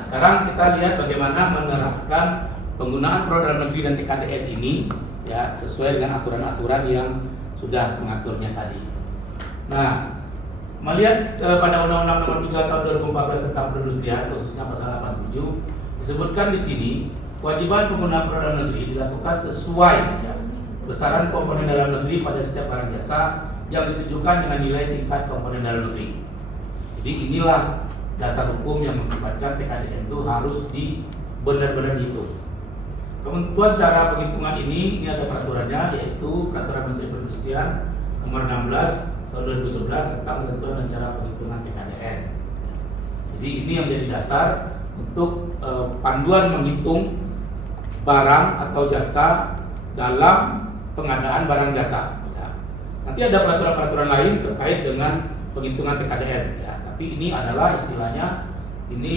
Nah, sekarang kita lihat bagaimana menerapkan penggunaan produk dalam negeri dan TKDN ini ya sesuai dengan aturan-aturan yang sudah mengaturnya tadi. Nah, melihat pada Undang-Undang Nomor 3 Tahun 2014 tentang perindustrian khususnya pasal 87 disebutkan di sini kewajiban penggunaan produk dalam negeri dilakukan sesuai ya, besaran komponen dalam negeri pada setiap barang jasa yang ditujukan dengan nilai tingkat komponen dalam negeri. Jadi inilah dasar hukum yang mengakibatkan TKDN itu harus benar-benar dihitung. Ketentuan cara penghitungan ini ada peraturannya, yaitu Peraturan Menteri Perindustrian Nomor 16 Tahun 2011 tentang ketentuan dan cara penghitungan TKDN. Jadi ini yang jadi dasar untuk panduan menghitung barang atau jasa dalam pengadaan barang jasa. Ya. Nanti ada peraturan-peraturan lain terkait dengan penghitungan TKDN. Ya. Tapi ini adalah istilahnya ini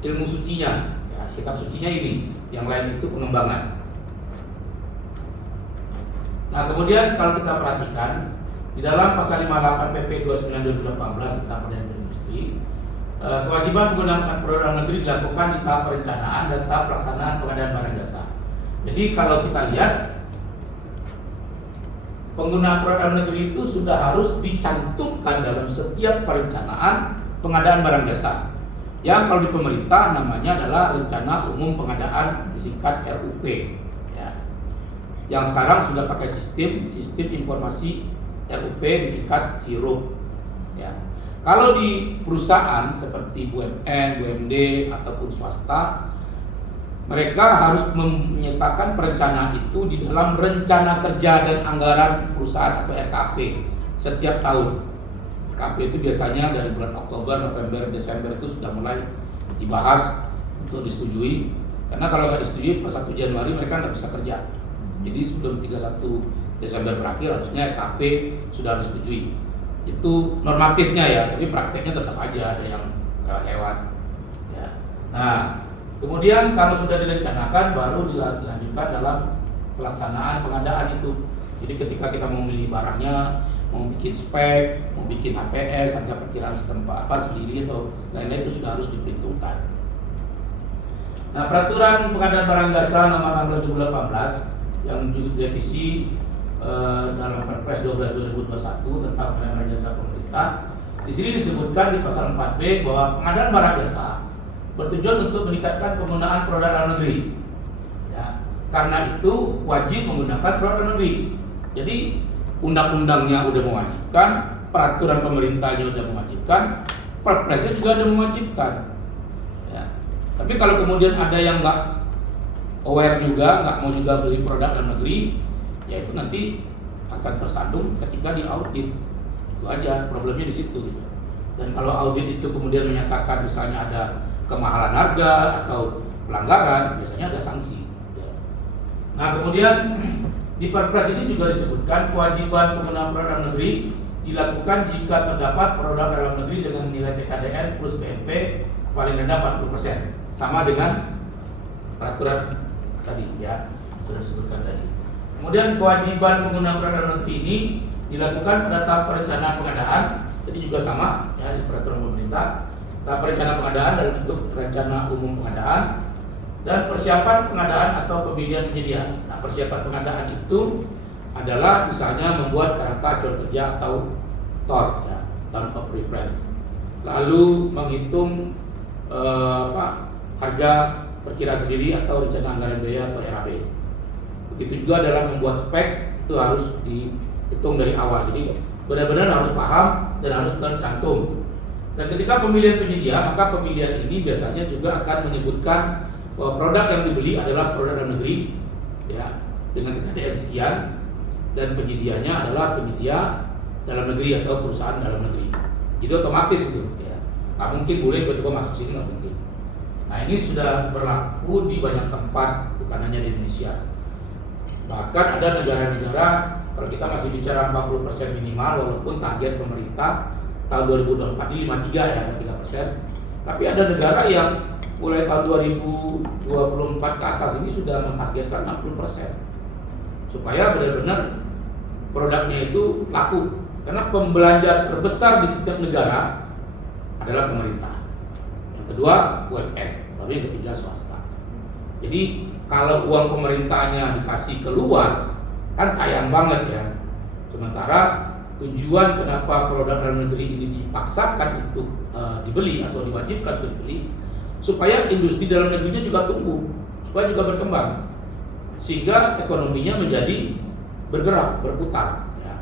ilmu sucinya, ya, kitab sucinya ini. Yang lain itu pengembangan. Nah, kemudian kalau kita perhatikan di dalam pasal 58 PP 29 2018 tentang perdana industri, kewajiban penggunaan produk dalam negeri dilakukan di tahap perencanaan dan tahap pelaksanaan pengadaan barang jasa. Jadi kalau kita lihat penggunaan produk dalam negeri itu sudah harus dicantumkan dalam setiap perencanaan pengadaan barang jasa. Yang kalau di pemerintah namanya adalah Rencana Umum Pengadaan, disingkat RUP. Ya. Yang sekarang sudah pakai sistem informasi RUP, disingkat SIRUP. Ya. Kalau di perusahaan seperti BUMN, BUMD ataupun swasta, mereka harus menyatakan perencanaan itu di dalam rencana kerja dan anggaran perusahaan atau RKP setiap tahun. RKP itu biasanya dari bulan Oktober, November, Desember itu sudah mulai dibahas untuk disetujui. Karena kalau nggak disetujui per 1 Januari mereka nggak bisa kerja. Jadi sebelum 31 Desember berakhir harusnya RKP sudah harus disetujui. Itu normatifnya ya, tapi prakteknya tetap aja ada yang lewat. Ya. Nah, kemudian kalau sudah direncanakan baru dilanjutkan dalam pelaksanaan pengadaan itu. Jadi ketika kita mau memilih barangnya, mau bikin spek, mau bikin HPS, harga perkiraan setempat apa sendiri atau lain-lain itu sudah harus diperhitungkan. Nah, peraturan pengadaan barang jasa nomor 16 2018 yang juga direvisi dalam Perpres 12 2021 tentang pengadaan barang jasa pemerintah. Di sini disebutkan di pasal 4B bahwa pengadaan barang jasa bertujuan untuk meningkatkan penggunaan produk dalam negeri. Ya, karena itu wajib menggunakan produk dalam negeri. Jadi undang-undangnya udah mewajibkan, peraturan pemerintahnya udah mewajibkan, perpresnya juga udah mewajibkan. Ya. Tapi kalau kemudian ada yang nggak aware juga, nggak mau juga beli produk dalam negeri, ya itu nanti akan tersandung ketika diaudit. Itu aja problemnya di situ. Gitu. Dan kalau audit itu kemudian menyatakan misalnya ada kemahalan harga atau pelanggaran, biasanya ada sanksi. Ya. Nah, kemudian di Perpres ini juga disebutkan kewajiban penggunaan produk dalam negeri dilakukan jika terdapat produk dalam negeri dengan nilai TKDN plus PMP paling rendah 40%, sama dengan peraturan tadi ya sudah disebutkan tadi. Kemudian kewajiban penggunaan produk dalam negeri ini dilakukan pada tahap perencanaan pengadaan, jadi juga sama ya di peraturan pemerintah. Tahap perencanaan pengadaan dalam bentuk rencana umum pengadaan dan persiapan pengadaan atau pemilihan penyedia. Nah, persiapan pengadaan itu adalah misalnya membuat kerangka acuan kerja atau TOR, ya, Term of Reference. Lalu menghitung harga perkiraan sendiri atau rencana anggaran biaya atau RAB. Begitu juga dalam membuat spek itu harus dihitung dari awal. Jadi benar-benar harus paham dan harus tercantum. Dan ketika pemilihan penyedia, maka pemilihan ini biasanya juga akan menyebutkan bahwa produk yang dibeli adalah produk dalam negeri ya dengan TKDN sekian dan penyedianya adalah penyedia dalam negeri atau perusahaan dalam negeri. Jadi otomatis itu ya. Nggak mungkin boleh tiba-tiba masuk sini, nggak mungkin. Nah, ini sudah berlaku di banyak tempat, bukan hanya di Indonesia. Bahkan ada negara-negara, kalau kita masih bicara 40% minimal walaupun target pemerintah tahun 2024 ini 53 ya, 3%. Tapi ada negara yang mulai tahun 2024 ke atas ini sudah mentargetkan 60% supaya benar-benar produknya itu laku. Karena pembelanja terbesar di setiap negara adalah pemerintah. Yang kedua UMN, baru yang ketiga swasta. Jadi kalau uang pemerintahnya dikasih keluar, kan sayang banget ya. Sementara tujuan kenapa produk dalam negeri ini dipaksakan untuk dibeli atau diwajibkan untuk dibeli, supaya industri dalam negerinya juga tumbuh, supaya juga berkembang, sehingga ekonominya menjadi bergerak, berputar. Ya.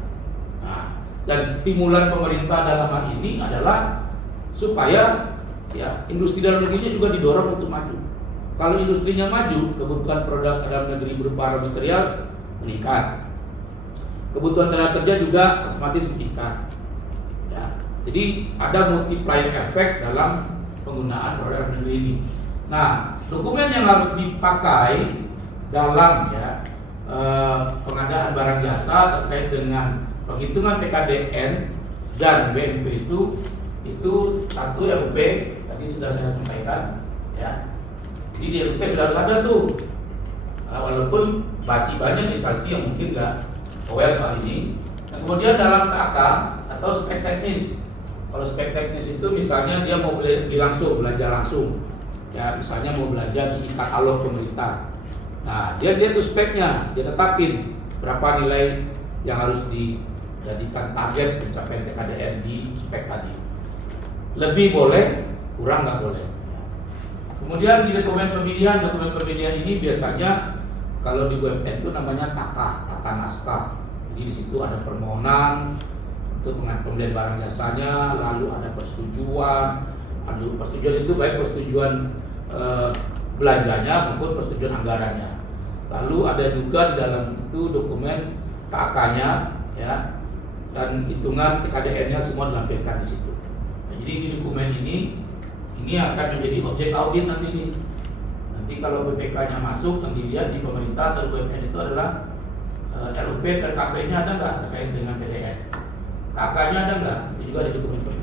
Nah, dan stimulan pemerintah dalam hal ini adalah supaya ya industri dalam negerinya juga didorong untuk maju. Kalau industrinya maju, kebutuhan produk dalam negeri berupa raw material meningkat, kebutuhan tenaga kerja juga otomatis meningkat. Ya. Jadi ada multiplier effect dalam penggunaan produk dalam negeri ini. Nah, dokumen yang harus dipakai dalam pengadaan barang jasa terkait dengan penghitungan TKDN dan BNP itu satu RUP tadi sudah saya sampaikan ya. Jadi di RUP sudah harus ada tuh, walaupun masih banyak instansi yang mungkin nggak aware soal ini. Nah, kemudian dalam KK atau spek teknis. Kalau spek teknis itu misalnya dia mau beli langsung, belanja langsung, ya misalnya mau belanja di katalog pemerintah. Nah, dia lihat tuh speknya, dia tetapin berapa nilai yang harus dijadikan target pencapaian TKDN di spek tadi. Lebih boleh, kurang nggak boleh. Kemudian di dokumen pemilihan ini biasanya kalau di BUMN itu namanya KK naskah. Jadi di situ ada permohonan untuk pembelian barang jasanya, lalu ada persetujuan. Persetujuan itu baik persetujuan belanjanya maupun persetujuan anggarannya. Lalu ada juga di dalam itu dokumen KK-nya ya, dan hitungan TKDN-nya semua dilampirkan di situ. Nah, jadi di dokumen ini akan menjadi objek audit nanti nih. Nanti kalau BPK-nya masuk, nanti lihat di pemerintah atau BUMN itu adalah RUP dan KP-nya ada nggak terkait dengan PDN, KK-nya ada nggak, itu juga di dokumen.